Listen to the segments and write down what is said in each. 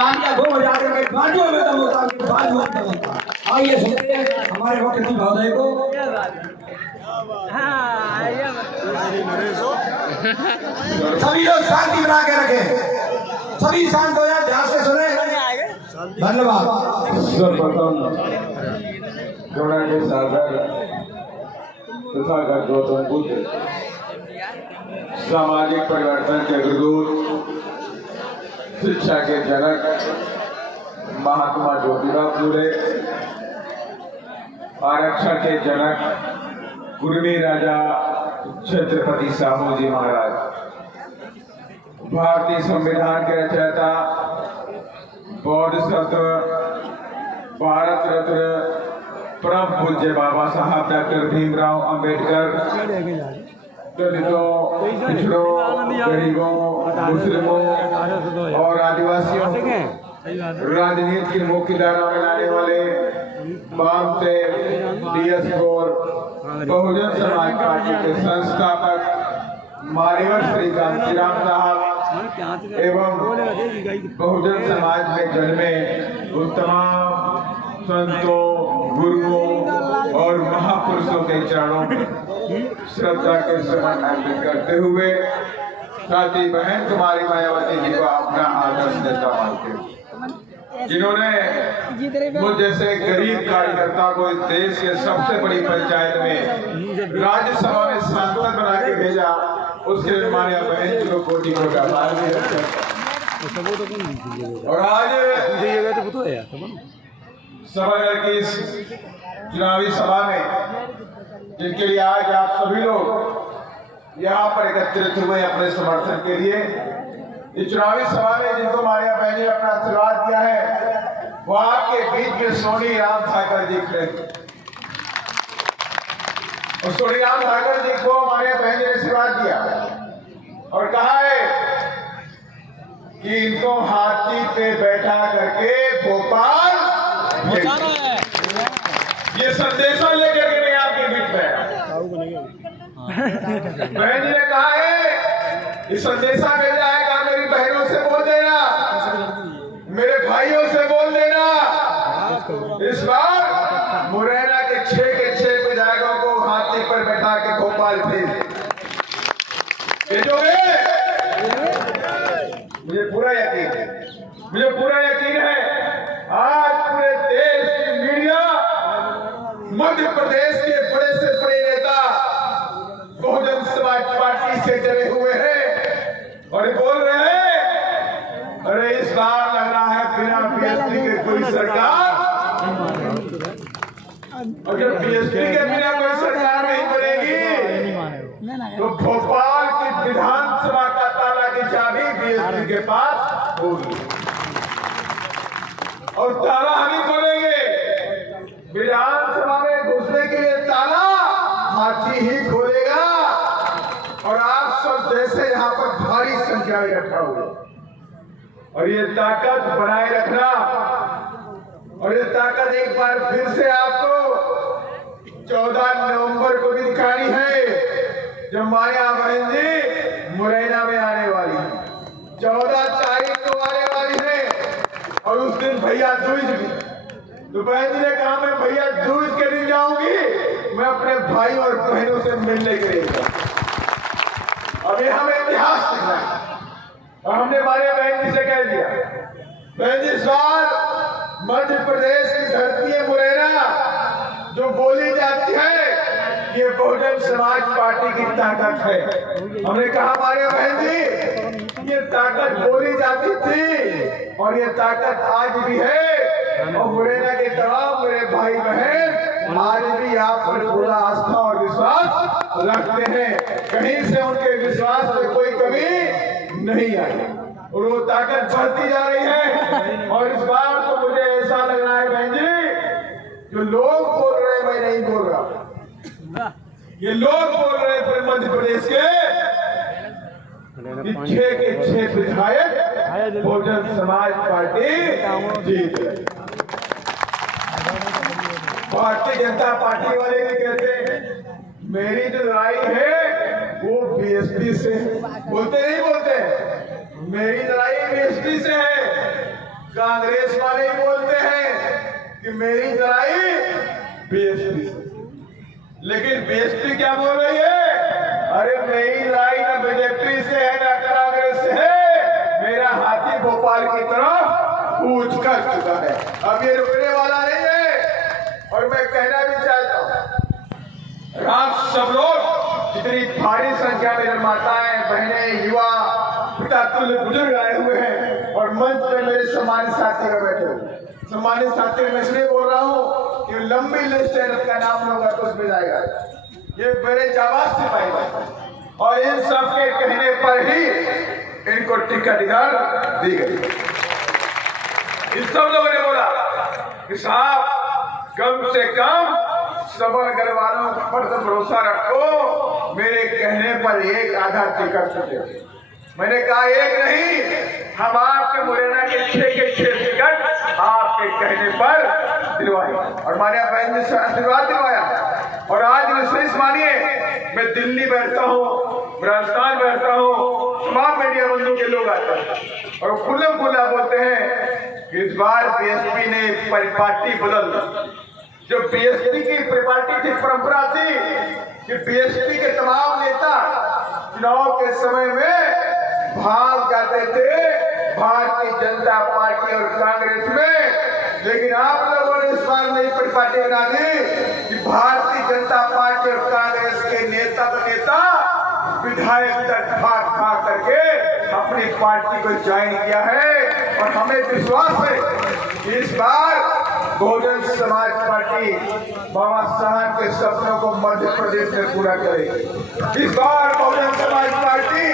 तालियां दो बजा के बाजू में दम होता है, बाजू में दम होता है। आइए सुनते हैं हमारे वक्त महोदय को। सभी लोग शांति बना के रखें, सभी शांत हो जाए, ध्यान से सुने। धन्यवाद। सर्वप्रथम गौरांग सागर तथा गौतम बुद्ध सामाजिक परिवर्तन के गुरुदूत, शिक्षा के जनक महात्मा ज्योतिबा फुले, आरक्षण के जनक कुर्मी राजा छत्रपति साहू जी महाराज, भारतीय संविधान के रचयिता, बौद्ध सत्व, भारत रत्न परम पूज्य बाबा साहब डॉक्टर भीमराव अंबेडकर, दलितों, पिछड़ों, गरीबों, मुस्लिमों और आदिवासियों राजनीति की मुख्य धारा में लाने वाले वाम से DS4 बहुजन समाज पार्टी के संस्थापक मान्यवर श्री कांशीराम साहब एवं बहुजन समाज में जन्मे उन तमाम संतों, गुरुओं और महापुरुषों के चरणों में श्रद्धा के समन अर्पित करते हुए साथी बहन कुमारी मायावती जी को अपना आदर्श नेता मानते हैं, जिन्होंने मुझ जैसे गरीब कार्यकर्ता को इस देश के सबसे बड़ी पंचायत में राज्यसभा में सांसद बना के भेजा। उसके लिए माया बहन जी को कोटि कोटि आभार भी रखते। और आज सभानगर की इस चुनावी सभा में जिनके लिए आज आप सभी लोग यहाँ पर एकत्रित हुए अपने समर्थन के लिए, इस चुनावी सभा में जिनको मारिया बहन जी ने अपना आशीर्वाद दिया है, वो आपके बीच में सोनी राम ठाकर जी खड़े, और सोनी राम ठाकर जी को मारिया बहन जी ने आशीर्वाद दिया और कहा है कि इनको हाथी पे बैठा करके भोपाल ये संदेशा लेकर के मैं आपके बीच में बहन जी ने कहा है, इस संदेशा भेजा है कि मेरी बहनों से बोल देना, मेरे भाइयों से बोल देना, इस बार मुरैना के 6 विधायकों को हाथी पर बैठा के भोपाल भेजोगे। मुझे पूरा यकीन है आज पूरे देश की मीडिया, मध्य प्रदेश के बड़े से बड़े नेता बहुजन समाज पार्टी से डरे हुए हैं और बोल रहे हैं, अरे इस बार लग रहा है बिना BSP के कोई सरकार, और जब BSP के बिना कोई सरकार नहीं बनेगी तो भोपाल की विधानसभा का ताला की चाबी BSP के पास होगी और ताला हम ही खोलेंगे। विधानसभा में घुसने के लिए ताला हाथी ही खोलेगा और आप सब जैसे यहाँ पर भारी संख्या में इकट्ठा हुए और ये ताकत बनाए रखना, और ये ताकत एक बार फिर से आपको 14 नवंबर को भी दिखानी है, जब माया बहन जी मुरैना में आने वाली है, 14 तारीख को आने वाली है और उस दिन भैया दूज भी। तो बहन जी ने कहा मैं भैया दूज के दिन जाऊंगी, मैं अपने भाई और बहनों से मिलने के लिए। अभी हमें इतिहास लिखना है और हमने मारिया बहन जी से कह दिया, बहन जी साल मध्य प्रदेश की धरती है मुरैना, जो बोली जाती है ये बहुजन समाज पार्टी की ताकत है। हमने कहा मारिया बहन जी ये ताकत बोली जाती थी और ये ताकत आज भी है, और मुरैना के तमाम मेरे भाई बहन आज भी आप पर पूरा आस्था और विश्वास रखते हैं, कहीं से उनके विश्वास में कोई कमी नहीं आई और वो ताकत बढ़ती जा रही है। और इस बार तो मुझे ऐसा लग रहा है बहन जी, जो लोग बोल रहे हैं मैं नहीं बोल रहा, ये लोग बोल रहे हैं पूरे मध्य प्रदेश के 6 विधायक बहुजन समाज पार्टी जीत रही। भारतीय जनता पार्टी वाले भी कहते हैं मेरी जो लड़ाई है वो BSP से, बोलते नहीं बोलते, मेरी लड़ाई BSP से है, कांग्रेस वाले ही बोलते हैं कि मेरी लड़ाई बीएसपी से, लेकिन बीएसपी क्या बोल रही है? अरे मेरी लड़ाई ना बीजेपी से है ना कांग्रेस से है, मेरा हाथी भोपाल की तरफ कूच कर चुका है, अब ये रुकने वाला नहीं है। और मैं कहना भी चाहता हूँ, आप सब लोग जितनी भारी संख्या में निर्माताएं, बहनें, युवा, पिता तुल्य बुजुर्ग आए हुए हैं और मंच पे मेरे सम्मानित साथी में बैठे हुए। सम्मानित साथी मैं इसलिए बोल रहा हूँ कि लंबी लिस्ट है, का नाम होगा तो उसमें जाएगा, ये मेरे जाबाज से पाएगा और इन सब के कहने पर ही इनको टिकट अधिकार दी गई। इन सब लोगों ने बोला कि साहब कम से कम सबर घर वालों पर तो भरोसा रखो, मेरे कहने पर एक आधा टिकट दे। मैंने कहा एक नहीं, हम आपके मुरैना के 6 के 6 टिकट आपके कहने पर दिलवाए और मानिया बहन ने आशीर्वाद दिलवाया। और आज विशेष मानिए, मैं दिल्ली बैठता हूँ, राजस्थान बैठता हूँ, तमाम मीडिया बंधु के लोग आते हैं और खुला खुला बोलते हैं कि इस बार बीएसपी ने परिपाटी बदल दी। जो बीएसपी की परिपाटी थी, परंपरा थी कि बीएसपी के तमाम नेता चुनाव के समय में भाग जाते थे भारतीय जनता पार्टी और कांग्रेस में, लेकिन आप लोगों ने इस बार नई परिपाटी बना दी कि भारतीय जनता पार्टी और कांग्रेस के नेता विधायक तक भाग करके अपनी पार्टी को ज्वाइन किया है। और हमें विश्वास है कि इस बार बहुजन समाज पार्टी बाबा साहब के सपनों को मध्य प्रदेश में पूरा करेगी। इस बार बहुजन समाज पार्टी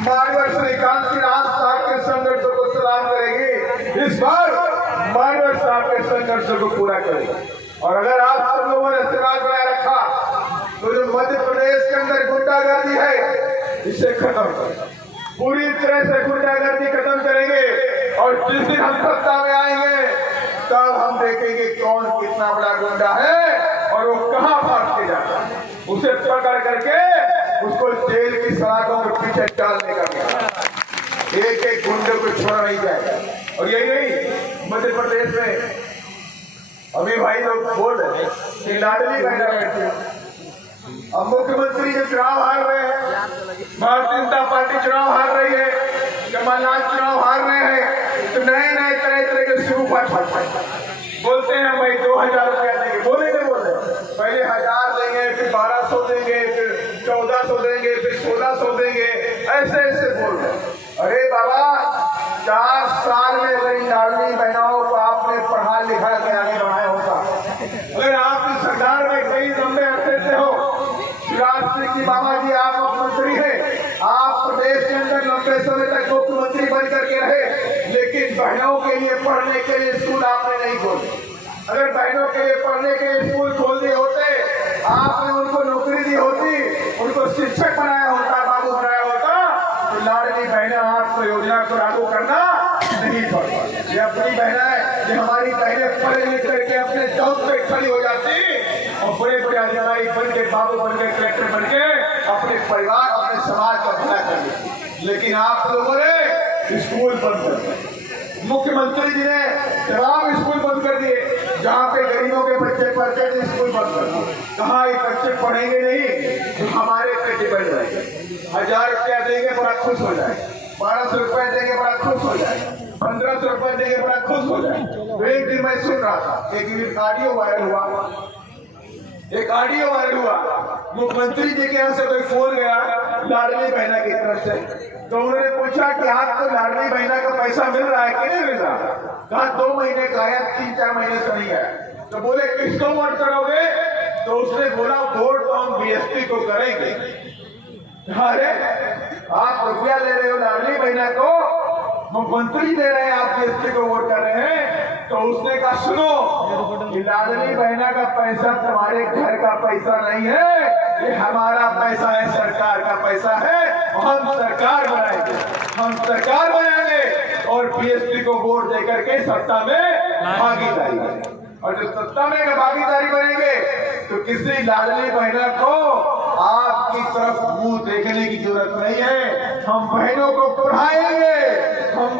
मानवर श्रीकांत सिंह साहब के संघर्षों को सलाम करेगी, इस बार मानवर साहब के संघर्षों को पूरा करेगी। और अगर आप सब लोगों ने सिराज बनाए रखा तो जो मध्य प्रदेश के अंदर गुंडागर्दी है इसे खत्म करें, पूरी तरह से गुंडागर्दी खत्म करेंगे। और जिस दिन हम सत्ता में आएंगे तब हम देखेंगे कौन कितना बड़ा गुंडा है और वो कहां भाग के जाता है, उसे पकड़ करके उसको जेल की सलाखों के पीछे डालने का काम, एक एक गुंडे को छोड़ा नहीं जाएगा। और यही नहीं, मध्य प्रदेश में अभी भाई लोग बोल रहे हैं कि लाडली बहना बैठे, अब मुख्यमंत्री जो चुनाव हार रहे हैं, भारतीय जनता पार्टी चुनाव हार रही है, कमलनाथ चुनाव हार रहे हैं, तो नए नए तरह के शुरू बोलते हैं भाई 2000 रुपया देंगे, बोलेंगे पहले 1000 देंगे, फिर 1200 देंगे, फिर 1400 देंगे, फिर 1600 देंगे, ऐसे ऐसे बोल रहे। अरे बाबा 4 साल में अगर लाडली बहनों को आपने पढ़ा लिखा के आगे बढ़ाया होता, अगर आपकी सरकार में कई लंबे अरसे से हो, शिवराज सिंह की बाबा जी आप मुख्यमंत्री हैं, आप प्रदेश के अंदर लंबे समय तक मुख्यमंत्री बन करके रहे, लेकिन बहनों के लिए पढ़ने के लिए स्कूल आपने नहीं खोले। अगर बहनों के लिए पढ़ने के लिए स्कूल खोल दिए होते, आपने उनको नौकरी दी होती, उनको शिक्षक बनाया होता, बाबू बनाया होता, तो लाडली बहना आपको योजना को लागू करना नहीं पड़ता। ये अपनी बहना है, ये हमारी बहनें पढ़े लिख करके अपने दम पे खड़ी हो जाती और बड़े बड़े अधिकारी बन के, बाबू बन के, कलेक्टर बन के अपने परिवार, अपने समाज का भला कर लेती। लेकिन आप लोगों ने स्कूल बंद कर दिए, मुख्यमंत्री जी ने तमाम स्कूल बंद कर दिए, जहाँ पे गरीबों के बच्चे पढ़ते थे स्कूल बंद कर दिए। कहा ये बच्चे पढ़ेंगे नहीं तो हमारे पेटे बढ़ जाएंगे, 1000 रुपया देंगे बड़ा खुश हो जाए, 1200 रुपए देंगे बड़ा खुश हो जाए, 1500 रुपए देंगे बड़ा खुश हो जाए। तो एक दिन मैं सुन रहा था, एक ऑडियो वायरल हुआ, मुख्यमंत्री जी के यहाँ से कोई फोन गया लाडली बहना की तरफ से, तो उन्होंने पूछा कि आपको लाडली बहना का पैसा मिल रहा है कि नहीं मिल रहा? कहा 2 महीने का आया, 3-4 महीने से नहीं आया। तो बोले किसको वोट करोगे? तो उसने बोला वोट तो हम बीएसपी को करेंगे। अरे आप रुपया ले रहे हो लाडली बहना को, मुख्यमंत्री दे रहे हैं, आप बीएसपी को वोट कर रहे हैं। तो उसने कहा सुनो, ये लाडली बहना का पैसा तुम्हारे घर का पैसा नहीं है, ये हमारा पैसा है, सरकार का पैसा है, हम सरकार बनाएंगे और बीएसपी को वोट देकर के सत्ता में भागीदारी करेंगे। और जो सत्ता में भागीदारी बनेंगे तो किसी लाडली बहना को आपकी तरफ मुंह देखने की जरूरत नहीं है। हम बहनों को पढ़ाएंगे, हम